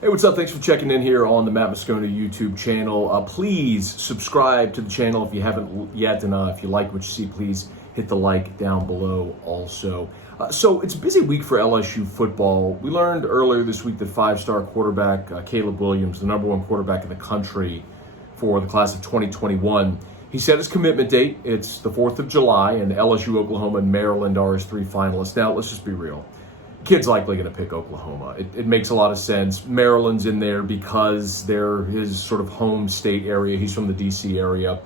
Hey, what's up? Thanks for checking in here on the Matt Moscona YouTube channel. Please subscribe to the channel if you haven't yet, and if you like what you see, please hit the like down below also. So it's a busy week for LSU football. We learned earlier this week that five-star quarterback Caleb Williams, the number one quarterback in the country for the class of 2021, he set his commitment date. It's the 4th of July, and LSU, Oklahoma, and Maryland are his three finalists. Now, let's just be real. Kid's likely going to pick Oklahoma. It makes a lot of sense. Maryland's in there because they're his sort of home state area. He's from the D.C. area.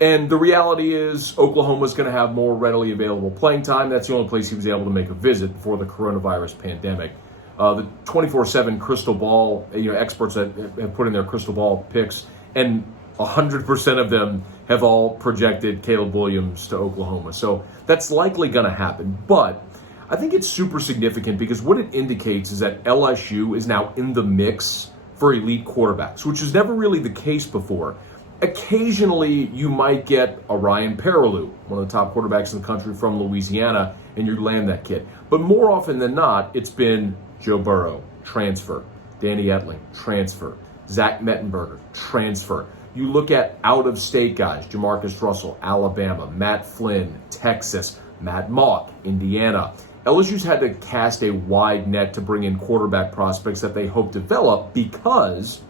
And the reality is Oklahoma's going to have more readily available playing time. That's the only place he was able to make a visit before the coronavirus pandemic. The 24/7 crystal ball, experts that have put in their crystal ball picks, and 100% of them have all projected Caleb Williams to Oklahoma. So that's likely going to happen. But I think it's super significant because what it indicates is that LSU is now in the mix for elite quarterbacks, which was never really the case before. Occasionally, you might get a Ryan Perrilloux, one of the top quarterbacks in the country from Louisiana, and you land that kid. But more often than not, it's been Joe Burrow, transfer. Danny Etling, transfer. Zach Mettenberger, transfer. You look at out-of-state guys, Jamarcus Russell, Alabama, Matt Flynn, Texas, Matt Mock, Indiana. LSU's had to cast a wide net to bring in quarterback prospects that they hope develop because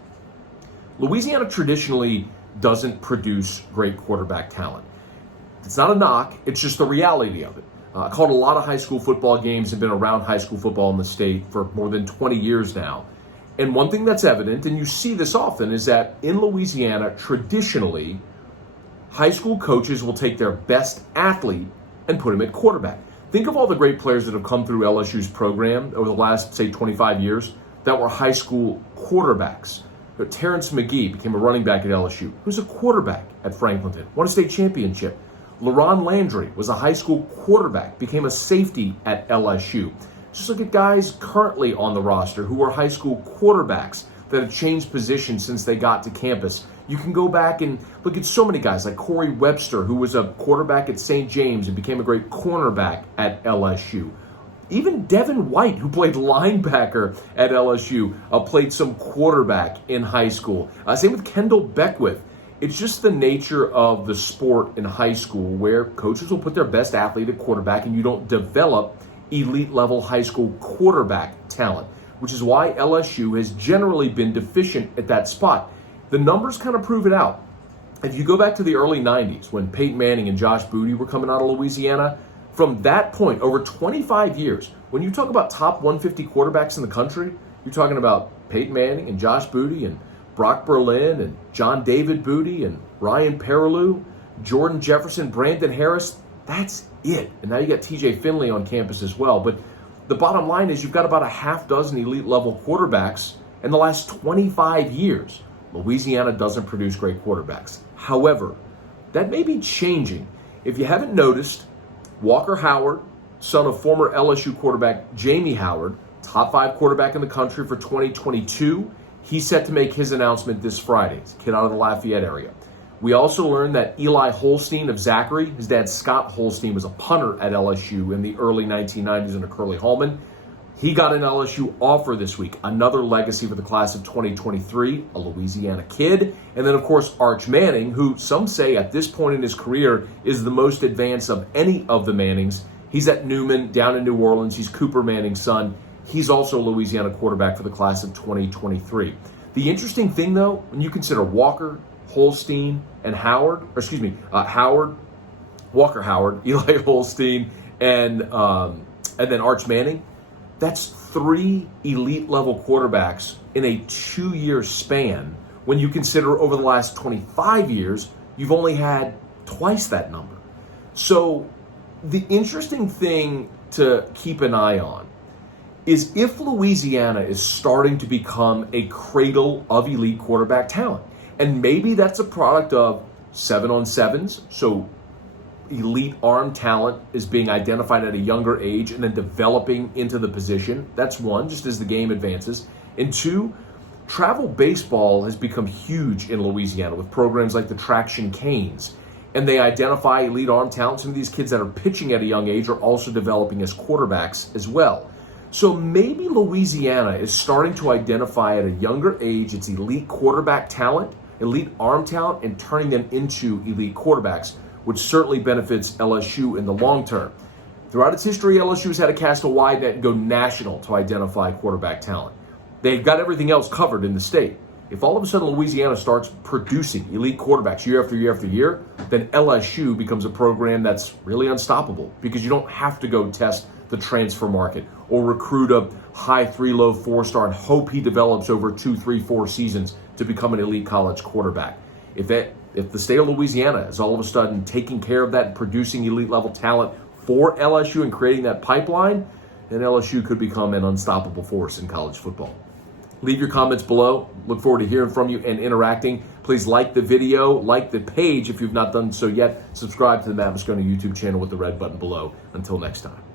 Louisiana traditionally doesn't produce great quarterback talent. It's not a knock, it's just the reality of it. I called a lot of high school football games and been around high school football in the state for more than 20 years now. And one thing that's evident, and you see this often, is that in Louisiana, traditionally, high school coaches will take their best athlete and put him at quarterback. Think of all the great players that have come through LSU's program over the last, say, 25 years that were high school quarterbacks. Terrence McGee became a running back at LSU. He was a quarterback at Franklinton, won a state championship. LaRon Landry was a high school quarterback, became a safety at LSU. Just look at guys currently on the roster who are high school quarterbacks that have changed positions since they got to campus. You can go back and look at so many guys like Corey Webster, who was a quarterback at St. James and became a great cornerback at LSU. Even Devin White, who played linebacker at LSU, played some quarterback in high school. Same with Kendall Beckwith. It's just the nature of the sport in high school where coaches will put their best athlete at quarterback and you don't develop elite level high school quarterback talent, which is why LSU has generally been deficient at that spot. The numbers kind of prove it out. If you go back to the early 90s when Peyton Manning and Josh Booty were coming out of Louisiana, from that point, over 25 years, when you talk about top 150 quarterbacks in the country, you're talking about Peyton Manning and Josh Booty and Brock Berlin and John David Booty and Ryan Perrilloux, Jordan Jefferson, Brandon Harris. That's it. And now you got TJ Finley on campus as well. But the bottom line is you've got about a half dozen elite level quarterbacks in the last 25 years. Louisiana doesn't produce great quarterbacks. However, that may be changing. If you haven't noticed, Walker Howard, son of former LSU quarterback Jamie Howard, top 5 quarterback in the country for 2022, he's set to make his announcement this Friday. He's a kid out of the Lafayette area. We also learned that Eli Holstein of Zachary, his dad Scott Holstein was a punter at LSU in the early 1990s under Curly Hallman. He got an LSU offer this week, another legacy for the class of 2023, a Louisiana kid. And then, of course, Arch Manning, who some say at this point in his career is the most advanced of any of the Mannings. He's at Newman down in New Orleans. He's Cooper Manning's son. He's also a Louisiana quarterback for the class of 2023. The interesting thing, though, when you consider Walker, Holstein, and Walker Howard, Eli Holstein, and then Arch Manning, that's 3 elite-level quarterbacks in a 2-year span. When you consider over the last 25 years, you've only had twice that number. So the interesting thing to keep an eye on is if Louisiana is starting to become a cradle of elite quarterback talent. And maybe that's a product of 7-on-7s, so elite arm talent is being identified at a younger age and then developing into the position. That's one, just as the game advances. And 2, travel baseball has become huge in Louisiana with programs like the Traction Canes. And they identify elite arm talent. Some of these kids that are pitching at a young age are also developing as quarterbacks as well. So maybe Louisiana is starting to identify at a younger age its elite quarterback talent, elite arm talent, and turning them into elite quarterbacks, which certainly benefits LSU in the long term. Throughout its history, LSU has had to cast a wide net and go national to identify quarterback talent. They've got everything else covered in the state. If all of a sudden Louisiana starts producing elite quarterbacks year after year after year, then LSU becomes a program that's really unstoppable because you don't have to go test the transfer market or recruit a high 3, low 4-star and hope he develops over 2, 3, 4 seasons to become an elite college quarterback. If the state of Louisiana is all of a sudden taking care of that and producing elite level talent for LSU and creating that pipeline, then LSU could become an unstoppable force in college football. Leave your comments below. Look forward to hearing from you and interacting. Please like the video, like the page if you've not done so yet. Subscribe to the Matt Moscona YouTube channel with the red button below. Until next time.